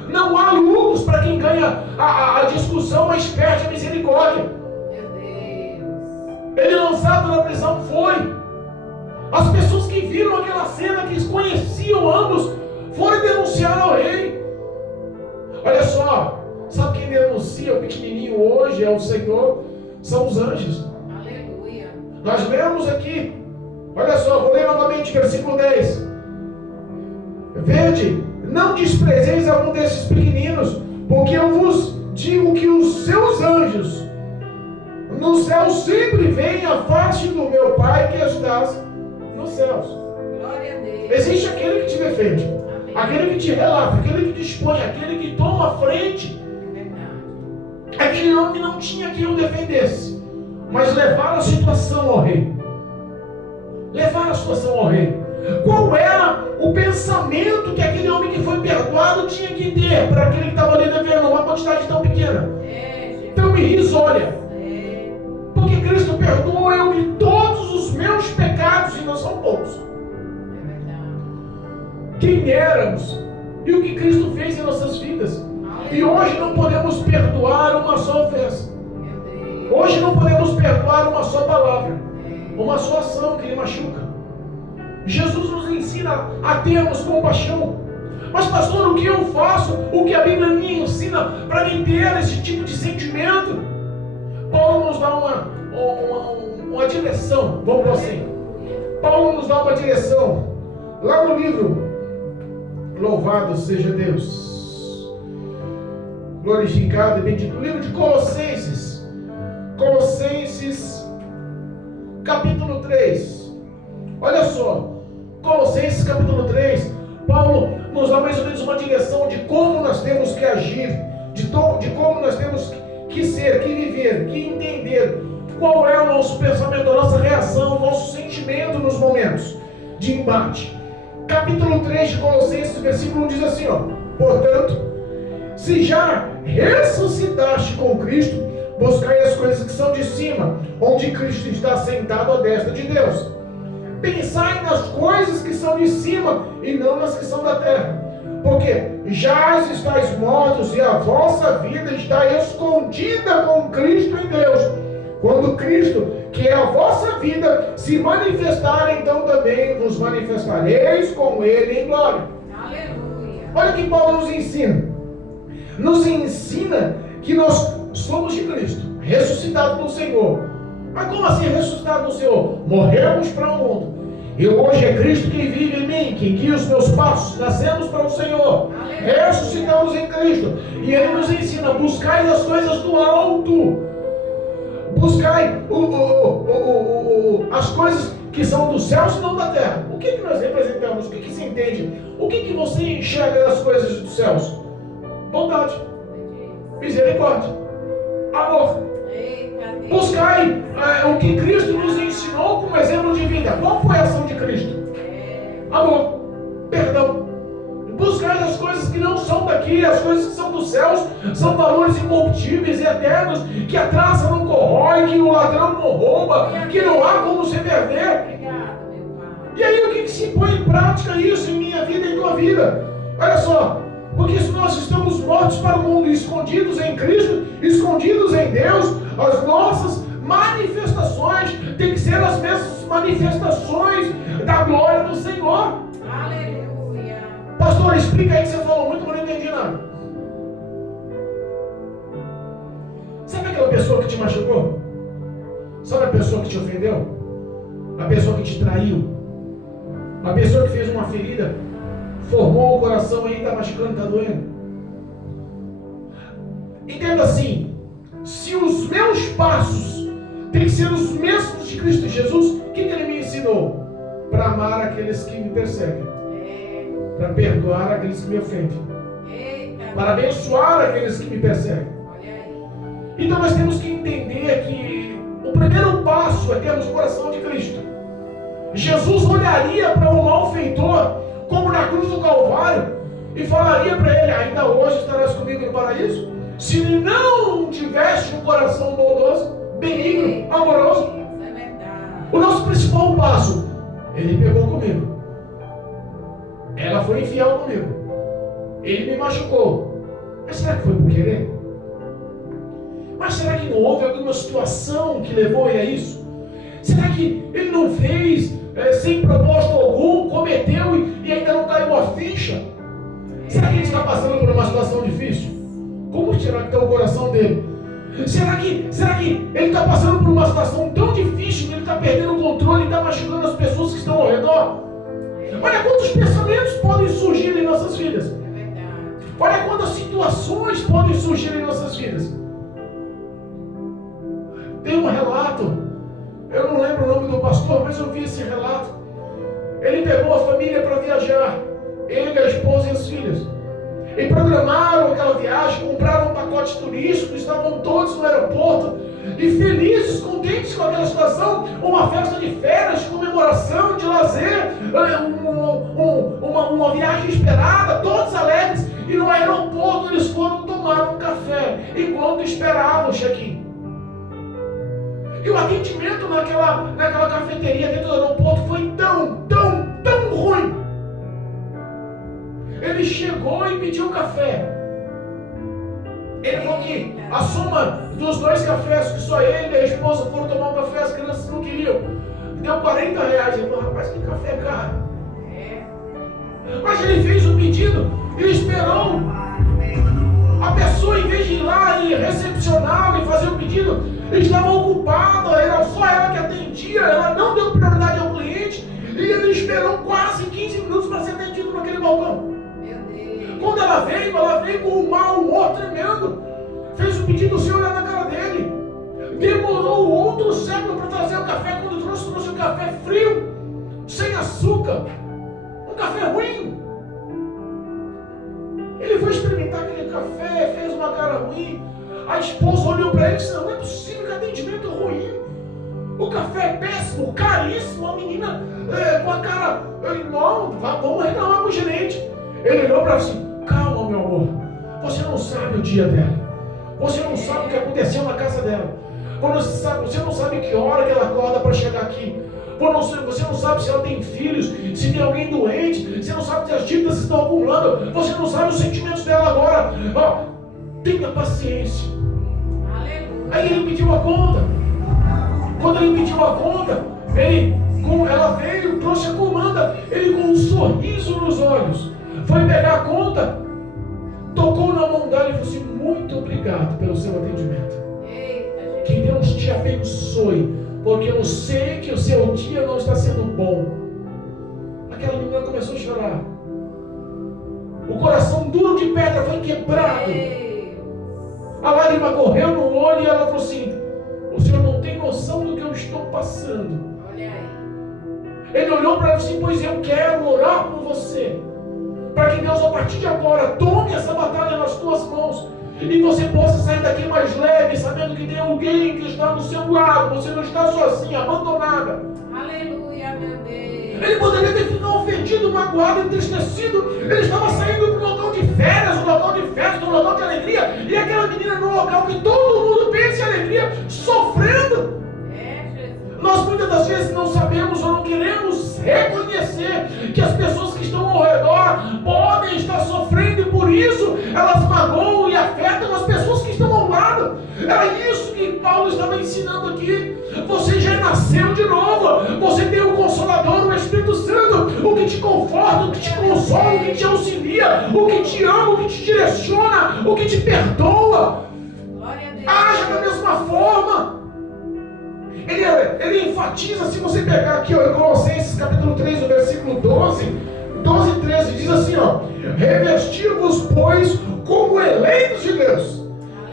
Não há lucros para quem ganha a discussão, mas perde a misericórdia. Meu Deus. Ele lançado na prisão foi. As pessoas que viram aquela cena, que conheciam ambos, foram denunciar ao rei. Olha só, sabe quem denuncia o pequenininho hoje é o Senhor? São os anjos. Aleluia. Nós lemos aqui, olha só, vou ler novamente, versículo 10. Vede, não desprezeis algum desses pequeninos, porque eu vos digo que os seus anjos no céu sempre veem a face do meu Pai que estás nos céus. Glória a Deus. Existe aquele que te defende, Amém. aquele que te relata, aquele que dispõe, aquele que toma a frente. Aquele homem não tinha quem o defendesse, mas levaram a situação ao rei. Levaram a situação ao rei. Qual era o pensamento que aquele homem que foi perdoado tinha que ter para aquele que estava ali devendo uma quantidade tão pequena, tão irrisória? Porque Cristo perdoou eu de todos os meus pecados, e não são poucos. Quem éramos e o que Cristo fez em nossas vidas. E hoje não podemos perdoar uma só ofensa. Hoje não podemos perdoar uma só palavra, uma só ação que lhe machuca. Jesus nos ensina a termos compaixão. Mas pastor, o que eu faço? O que a Bíblia me ensina para mim ter esse tipo de sentimento? Paulo nos dá uma direção. Vamos assim. Paulo nos dá uma direção. Lá no livro, louvado seja Deus, glorificado e bendito, o livro de Colossenses, capítulo 3. Olha só, Colossenses capítulo 3, Paulo nos dá mais ou menos uma direção de como nós temos que agir, de como nós temos que ser, que viver, que entender qual é o nosso pensamento, a nossa reação, o nosso sentimento nos momentos de embate. Capítulo 3 de Colossenses, versículo 1 diz assim, ó: portanto, se já ressuscitaste com Cristo, buscai as coisas que são de cima, onde Cristo está sentado à destra de Deus. pensai nas coisas que são de cima e não nas que são da terra. Porque já estáis mortos e a vossa vida está escondida com Cristo em Deus. Quando Cristo, que é a vossa vida, se manifestar, então também vos manifestareis com Ele em glória. Aleluia. Olha o que Paulo nos ensina. Nos ensina que nós somos de Cristo, ressuscitados no Senhor. Mas como assim ressuscitados no Senhor? Morremos para o mundo. E hoje é Cristo quem vive em mim, quem guia os meus passos. Nascemos para o Senhor. Ressuscitamos em Cristo. E Ele nos ensina: buscai as coisas do alto. Buscai as coisas que são dos céus e não da terra. O que nós representamos? O que se entende? O que você enxerga das coisas dos céus? Bondade, misericórdia, amor. Buscai o que Cristo nos ensinou como exemplo de vida. Qual foi a ação de Cristo? Amor, perdão. Buscai as coisas que não são daqui, as coisas que são dos céus, são valores incorruptíveis e eternos, que a traça não corrói, que o ladrão não rouba, que não há como se perder. E aí o que se põe em prática isso em minha vida e em tua vida? Olha só, porque se nós estamos mortos para o mundo, escondidos em Cristo, escondidos em Deus, as nossas manifestações têm que ser as mesmas manifestações da glória do Senhor. Aleluia. Pastor, explica aí que você falou muito, mas não entendi nada. Sabe aquela pessoa que te machucou? Sabe a pessoa que te ofendeu? A pessoa que te traiu? A pessoa que fez uma ferida, formou o coração aí, está machucando, está doendo? Entenda assim: se os meus passos têm que ser os mesmos de Cristo Jesus, o que Ele me ensinou? Para amar aqueles que me perseguem, para perdoar aqueles que me ofendem, para abençoar aqueles que me perseguem. Então nós temos que entender que o primeiro passo é termos o coração de Cristo. Jesus olharia para o malfeitor, como na cruz do Calvário, e falaria para ele: ainda hoje estarás comigo no paraíso? Se ele não tivesse um coração bondoso, benigno, amoroso. O nosso principal passo: ele pegou comigo, ela foi infiel comigo, ele me machucou. Mas será que foi por querer? Mas será que não houve alguma situação que levou ele a isso? Será que ele não fez sem propósito algum, cometeu e ainda não caiu a ficha? Será que ele está passando por uma situação difícil? Como será que está o coração dele? Será que ele está passando por uma situação tão difícil que ele está perdendo o controle e está machucando as pessoas que estão ao redor? Olha quantos pensamentos podem surgir em nossas vidas. Olha quantas situações podem surgir em nossas vidas. Tem um relato, eu não lembro o nome do pastor, mas eu vi esse relato. Ele pegou a família para viajar, ele, a esposa e as filhas. E programaram aquela viagem, compraram um pacote turístico, estavam todos no aeroporto, e felizes, contentes com aquela situação, uma festa de férias, de comemoração, de lazer, uma viagem esperada, todos alegres. E no aeroporto eles foram tomar um café, enquanto esperavam o check-in. E o atendimento naquela cafeteria dentro do aeroporto foi tão ruim. Ele chegou e pediu um café. Ele falou que a soma dos 2 cafés, que só ele e a esposa foram tomar um café, as crianças não queriam, deu R$40. Ele falou: rapaz, que café caro. Mas ele fez o pedido e esperou. A pessoa, em vez de ir lá e recepcioná-lo e fazer o pedido, estava ocupada, era só ela que atendia, ela não deu prioridade ao cliente, e ele esperou quase 15 minutos para ser atendido naquele balcão. Quando ela veio com um mau humor tremendo, fez o pedido sem olhar na cara dele, demorou outro século para trazer o café. Quando trouxe o café frio, sem açúcar, um café ruim. Ele foi experimentar aquele café, fez uma cara ruim. A esposa olhou para ele e disse: não é possível, que atendimento ruim. O café é péssimo, caríssimo. A menina com a cara: não, vamos reclamar com o gerente. Ele olhou para ela e disse: calma, meu amor, você não sabe o dia dela, você não sabe o que aconteceu na casa dela, você não sabe que hora que ela acorda para chegar aqui, Você não sabe se ela tem filhos, se tem alguém doente, você não sabe se as dívidas estão acumulando, você não sabe os sentimentos dela agora. Ó, tenha paciência. Aí ele pediu a conta. Quando ele pediu a conta, ela veio, trouxe a comanda. Ele, com um sorriso nos olhos, foi pegar a conta, tocou na mão dela e falou assim: muito obrigado pelo seu atendimento. Que Deus te abençoe, porque eu sei que o seu dia não está sendo bom. Aquela menina começou a chorar. O coração duro de pedra foi quebrado. A lágrima correu no olho e ela falou assim: o senhor não tem noção do que eu estou passando. Ele olhou para ela e disse: pois eu quero orar por você, para que Deus, a partir de agora, tome essa batalha nas tuas mãos e você possa sair daqui mais leve, sabendo que tem alguém que está do seu lado. Você não está sozinha, abandonada. Aleluia, meu Deus. Ele poderia ter ficado ofendido, magoado, entristecido. Ele estava saindo para um local de férias, um local de festa, um local de alegria, e aquela menina num local que todo mundo pensa em alegria, sofrendo. Nós muitas das vezes não sabemos ou não queremos reconhecer que as pessoas que estão ao redor podem estar sofrendo, e por isso elas magoam e afetam as pessoas que estão ao lado. Era isso que Paulo estava ensinando aqui. Você já nasceu de novo. Você tem o Consolador, o Espírito Santo, o que te conforta, o que te consola, o que te auxilia, o que te ama, o que te direciona, o que te perdoa. Haja da mesma forma. Ele enfatiza, se você pegar aqui, ó, em Colossenses capítulo 3, o versículo 12 e 13, diz assim, ó: revesti-vos, pois, como eleitos de Deus,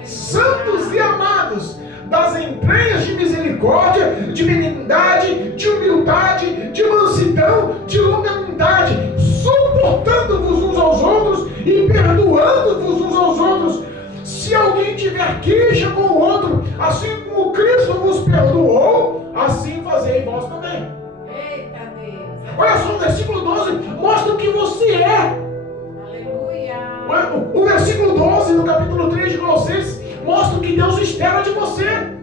santos e amados, das entranhas de misericórdia, de benignidade, de humildade, de mansidão, de longanimidade, suportando-vos uns aos outros e perdoando-vos uns aos outros. Se alguém tiver queixa com o outro, assim como Cristo vos perdoou, assim fazei vós também. Eita Deus. Olha só, o versículo 12 mostra o que você é. Aleluia. O versículo 12 do capítulo 3 de Colossenses mostra o que Deus espera de você.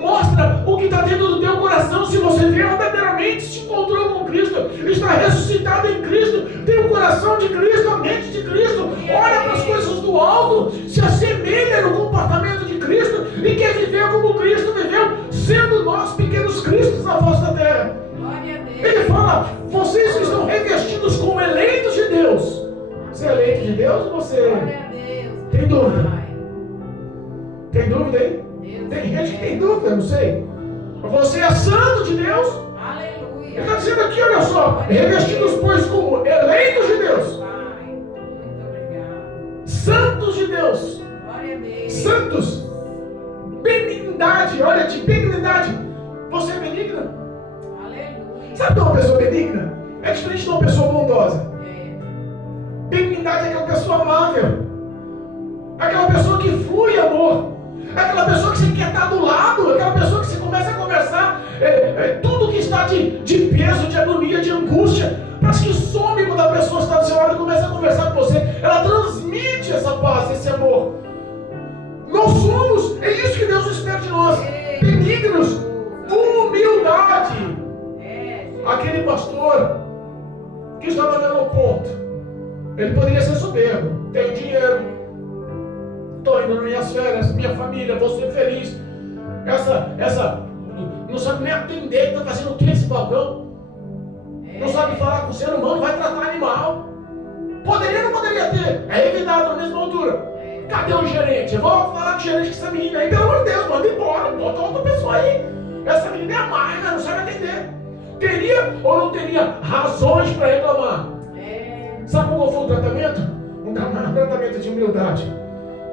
Mostra o que está dentro do teu coração. Se você verdadeiramente se encontrou com Cristo, está ressuscitado em Cristo, tem o coração de Cristo, a mente de Cristo, olha para as coisas do alto, se assemelha no comportamento de Cristo e quer viver como Cristo viveu, sendo nós pequenos cristos na face da terra. Ele fala: vocês que estão revestidos como eleitos de Deus. Você é eleito de Deus ou você tem dúvida? Tem dúvida aí? Tem gente que tem dúvida, não sei. Você é santo de Deus? Aleluia. Ele está dizendo aqui, olha só: revestidos, pois, como eleitos de Deus. Pai, muito obrigado. Santos de Deus. Glória a Deus. Santos. Benignidade, olha, de benignidade. Você é benigna? Aleluia. Sabe uma pessoa benigna? É diferente de uma pessoa bondosa. Benignidade é aquela pessoa amável, aquela pessoa que flui amor, aquela pessoa que você quer estar do lado, aquela pessoa que você começa a conversar, tudo que está de peso, de agonia, de angústia, parece que some quando a pessoa está do seu lado e começa a conversar com você. Ela transmite essa paz, esse amor. Nós somos, é isso que Deus espera de nós, benignos, humildade. Aquele pastor que estava no aeroporto, ele poderia ser soberbo: tenho dinheiro, estou indo nas minhas férias, minha família, vou ser feliz. Essa não sabe nem atender, está fazendo o que esse balcão? Não sabe falar com o ser humano, vai tratar animal. Poderia ou não poderia ter? É evitado na mesma altura. Cadê o gerente? Eu vou falar com o gerente que essa menina aí, pelo amor de Deus, manda embora, bota outra pessoa aí. Essa menina é amarga, não sabe atender. Teria ou não teria razões para reclamar? Sabe qual foi o tratamento? Um tratamento de humildade,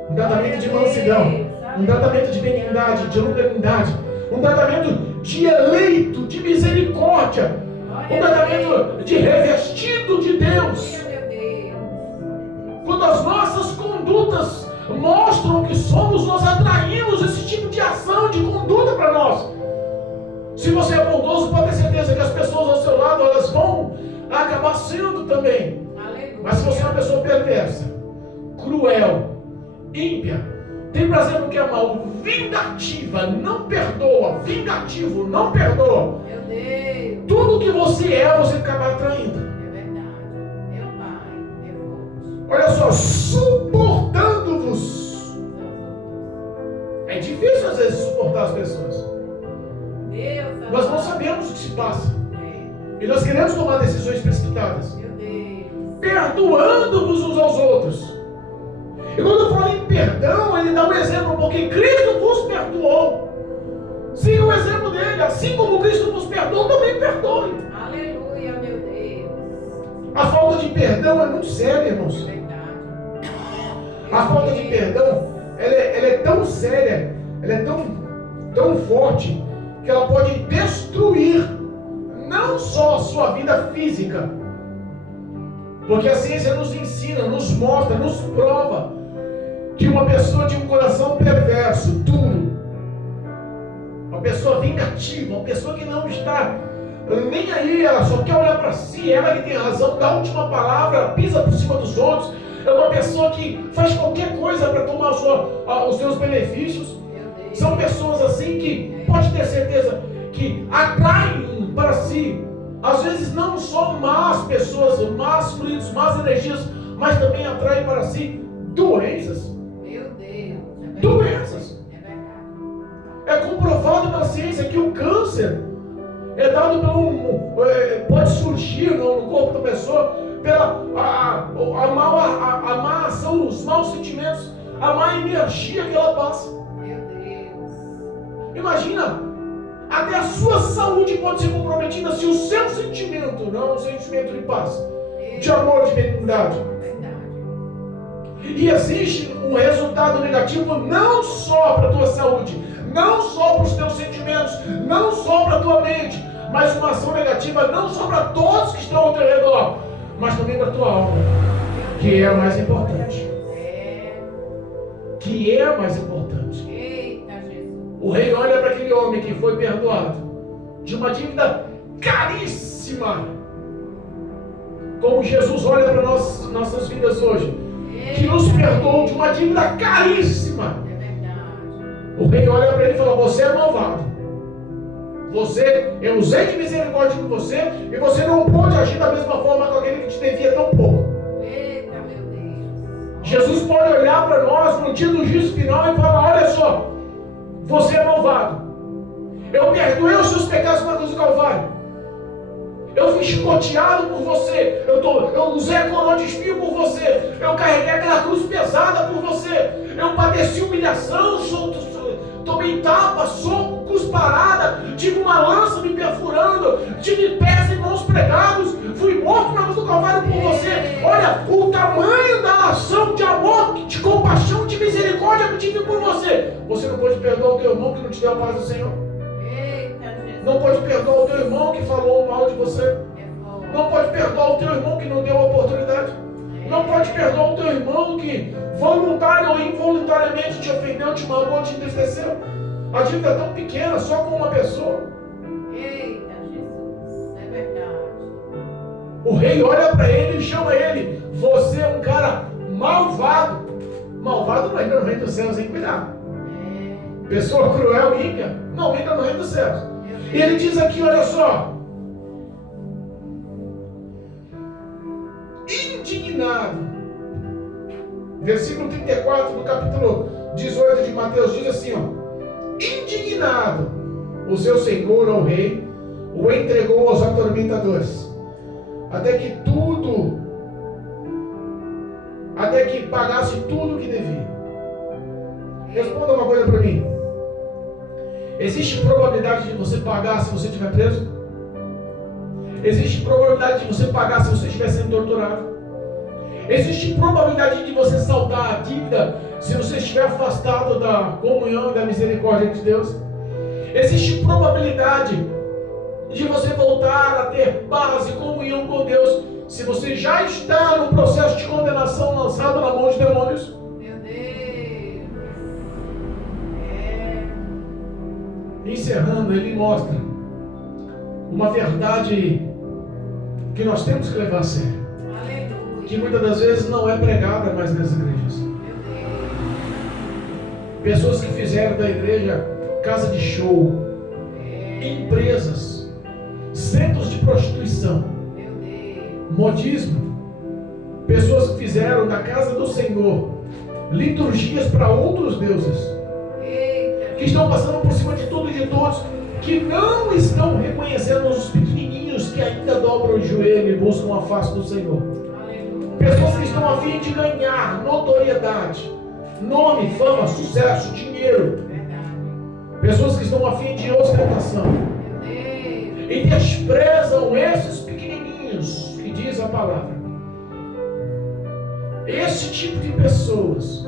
um tratamento de mansidão, um tratamento de benignidade, de longanimidade, um tratamento de eleito, de misericórdia, um tratamento de revestido de Deus. Quando as nossas condutas mostram que somos, nós atraímos esse tipo de ação, de conduta para nós. Se você é bondoso, pode ter certeza que as pessoas ao seu lado, elas vão acabar sendo também. Mas se você é uma pessoa perversa, cruel, ímpia, tem prazer no que é mal, vingativa, não perdoa, vingativo, não perdoa, tudo que você é, você acaba atraindo. É verdade. Meu Pai, é forte. Olha só, suportando-vos. É difícil às vezes suportar as pessoas. Deus, Nós não sabemos o que se passa. É. E nós queremos tomar decisões precipitadas. Meu Deus. Perdoando-vos uns aos outros. E quando eu falo em perdão, ele dá um exemplo, porque Cristo vos perdoou. Siga o exemplo dele. Assim como Cristo vos perdoou, também perdoe. Aleluia, meu Deus. A falta de perdão é muito séria, irmãos. Verdade. A falta de perdão, ela é tão séria, ela é tão forte, que ela pode destruir não só a sua vida física, porque a ciência nos ensina, nos mostra, nos prova que uma pessoa de um coração perverso, duro, uma pessoa vingativa, uma pessoa que não está nem aí, ela só quer olhar para si, ela que tem razão, dá a última palavra, pisa por cima dos outros, é uma pessoa que faz qualquer coisa para tomar os seus benefícios. São pessoas assim que, pode ter certeza, que atraem para si, às vezes não só más pessoas, más fluidos, más energias, mas também atraem para si doenças. Meu Deus. Doenças. É verdade. É comprovado na ciência que o câncer é dado pode surgir no corpo da pessoa pela a má ação, os maus sentimentos, a má energia que ela passa. Meu Deus. Imagina, até a sua saúde pode ser comprometida se o seu sentimento não é um sentimento de paz, de amor, de benignidade. Verdade. E existe um resultado negativo não só para a tua saúde, não só para os teus sentimentos, não só para a tua mente, mas uma ação negativa não só para todos que estão ao teu redor, mas também para a tua alma, que é a mais importante. Que é a mais importante. Eita, Jesus. O rei olha para aquele homem que foi perdoado de uma dívida caríssima, como Jesus olha para nossas vidas hoje, que nos perdoou de uma dívida caríssima. É verdade. O rei olha para ele e fala: você é malvado. Eu usei de misericórdia com você e você não pôde agir da mesma forma com aquele que te devia tão pouco. Eita, meu Deus. Jesus pode olhar para nós no dia do juízo final e falar: olha só, você é malvado. Eu perdoei os seus pecados na cruz do Calvário. Eu fui chicoteado por você. Eu usei a coroa de espinho por você. Eu carreguei aquela cruz pesada por você. Eu padeci humilhação, tomei tapa, soco, cusparada, tive uma lança me perfurando, tive pés e mãos pregados, fui morto na cruz do Calvário por você. Olha o tamanho da ação de amor, de compaixão, de misericórdia que eu tive por você. Você não pode perdoar o teu irmão que não te deu a paz do Senhor? Não pode perdoar o teu irmão que falou mal de você? Não pode perdoar o teu irmão que não deu a oportunidade? Não pode perdoar o teu irmão que voluntário ou involuntariamente te ofendeu, te magoou, te entristeceu? A dívida é tão pequena, só com uma pessoa. Eita, Jesus, é verdade. O rei olha para ele e chama ele: você é um cara malvado. Malvado não entra no reino dos céus, hein? Cuidado. Pessoa cruel e ímpia não entra no reino dos céus. E ele diz aqui, olha só: indignado. Versículo 34 do capítulo 18 de Mateus diz assim, ó: indignado, o seu senhor, o rei, o entregou aos atormentadores, até que pagasse tudo o que devia. Responda uma coisa para mim: existe probabilidade de você pagar se você estiver preso? Existe probabilidade de você pagar se você estiver sendo torturado? Existe probabilidade de você saldar a dívida se você estiver afastado da comunhão e da misericórdia de Deus? Existe probabilidade de você voltar a ter paz e comunhão com Deus se você já está no processo de condenação lançado na mão de demônios? Meu Deus. Encerrando, ele mostra uma verdade que nós temos que levar a sério, que muitas das vezes não é pregada mais nas igrejas. Pessoas que fizeram da igreja casa de show, empresas, centros de prostituição, Meu Deus. modismo, pessoas que fizeram da casa do Senhor liturgias para outros deuses, Eita. que estão passando por cima de tudo e de todos, que não estão reconhecendo os pequenininhos que ainda dobram o joelho e buscam a face do Senhor. Aleluia. Pessoas que estão a fim de ganhar notoriedade, nome, fama, sucesso, dinheiro. Verdade. Pessoas que estão a fim de ostentação Meu Deus. e desprezam esses pequenininhos que diz a palavra. Esse tipo de pessoas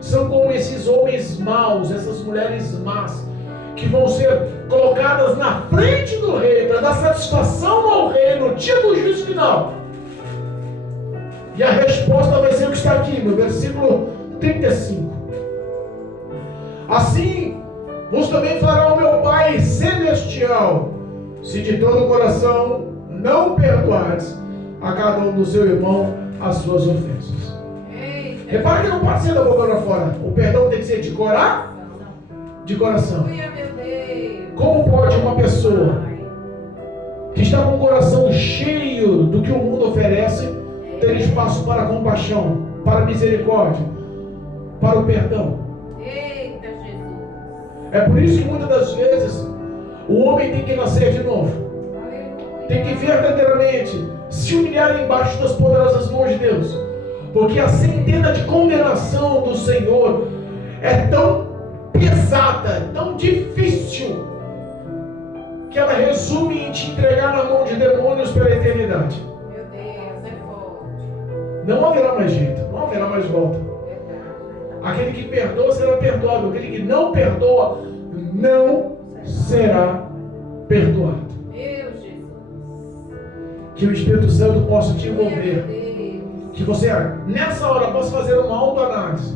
são como esses homens maus, essas mulheres más, que vão ser colocadas na frente do rei para dar satisfação ao rei no dia do juízo final. E a resposta vai ser o que está aqui no versículo 35. Assim vos também fará o meu Pai celestial, se de todo o coração não perdoardes a cada um do seu irmão as suas ofensas. Eita. Repara que não pode ser da boca para fora. O perdão tem que ser de coração. De coração. Aleluia, meu Deus. Como pode uma pessoa Pai. que está com o coração cheio do que o mundo oferece ter espaço para a compaixão, para a misericórdia, para o perdão? Eita, Jesus. É por isso que muitas das vezes o homem tem que nascer de novo. Aleluia. Tem que verdadeiramente se humilhar embaixo das poderosas mãos de Deus. Porque a centena de condenação do Senhor é tão pesada, tão difícil, que ela resume em te entregar na mão de demônios pela eternidade. Meu Deus, é forte. Não haverá mais jeito, não haverá mais volta. Verdade. Aquele que perdoa será perdoado, aquele que não perdoa não será perdoado. Meu Jesus. Que o Espírito Santo possa te Aleluia, envolver, meu Deus. que você nessa hora possa fazer uma autoanálise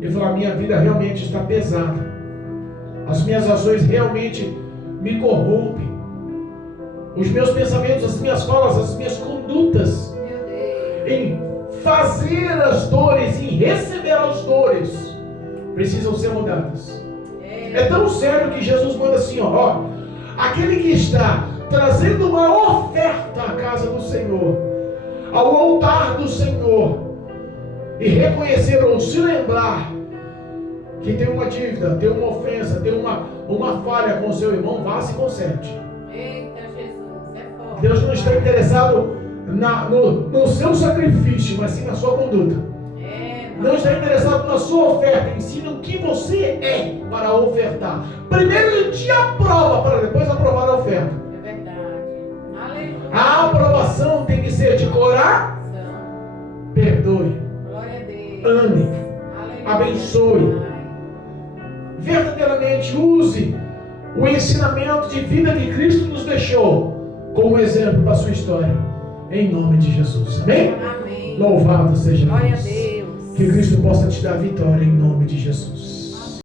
e falar: minha vida realmente está pesada, as minhas ações realmente me corrompem, os meus pensamentos, as minhas falas, as minhas condutas Meu Deus. em fazer as dores, em receber as dores, precisam ser mudadas. É tão sério que Jesus manda assim, ó, aquele que está trazendo uma oferta à casa do Senhor, ao altar do Senhor, e reconhecer ou se lembrar que tem uma dívida, tem uma ofensa, tem uma falha com o seu irmão, vá se conserte. Eita, Jesus, é forte. Deus não está interessado no seu sacrifício, mas sim na sua conduta. Não está interessado na sua oferta, ensina o que você é para ofertar. Primeiro ele te aprova para depois aprovar a oferta. É verdade. Aleluia. A aprovação tem que ser de coração. Perdoe, Glória a Deus. ame, Aleluia. abençoe. Verdadeiramente use o ensinamento de vida que Cristo nos deixou como exemplo para a sua história. Em nome de Jesus. Amém? Amém. Louvado seja Glória a Deus. Deus. Que Cristo possa te dar vitória em nome de Jesus.